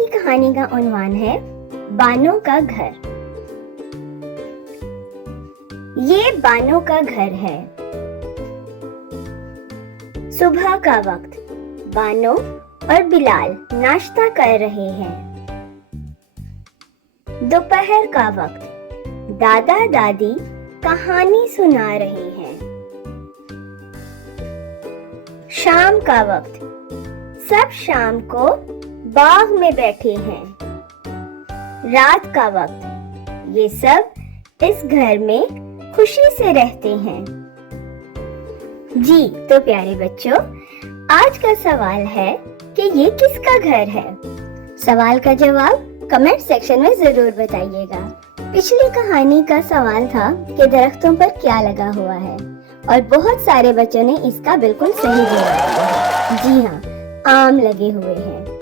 की कहानी का उन्वान है बानों का घर। ये बानों का घर है। सुबह का वक्त बानो और बिलाल नाश्ता कर रहे हैं। दोपहर का वक्त दादा दादी कहानी सुना रहे हैं। शाम का वक्त सब शाम को बाग में बैठे हैं। रात का वक्त ये सब इस घर में खुशी से रहते हैं। जी तो प्यारे बच्चों, आज का सवाल है कि ये किसका घर है? सवाल का जवाब कमेंट सेक्शन में जरूर बताइएगा। पिछली कहानी का सवाल था कि दरख्तों पर क्या लगा हुआ है और बहुत सारे बच्चों ने इसका बिल्कुल सही जवाब दिया। जी हाँ, आम लगे हुए हैं।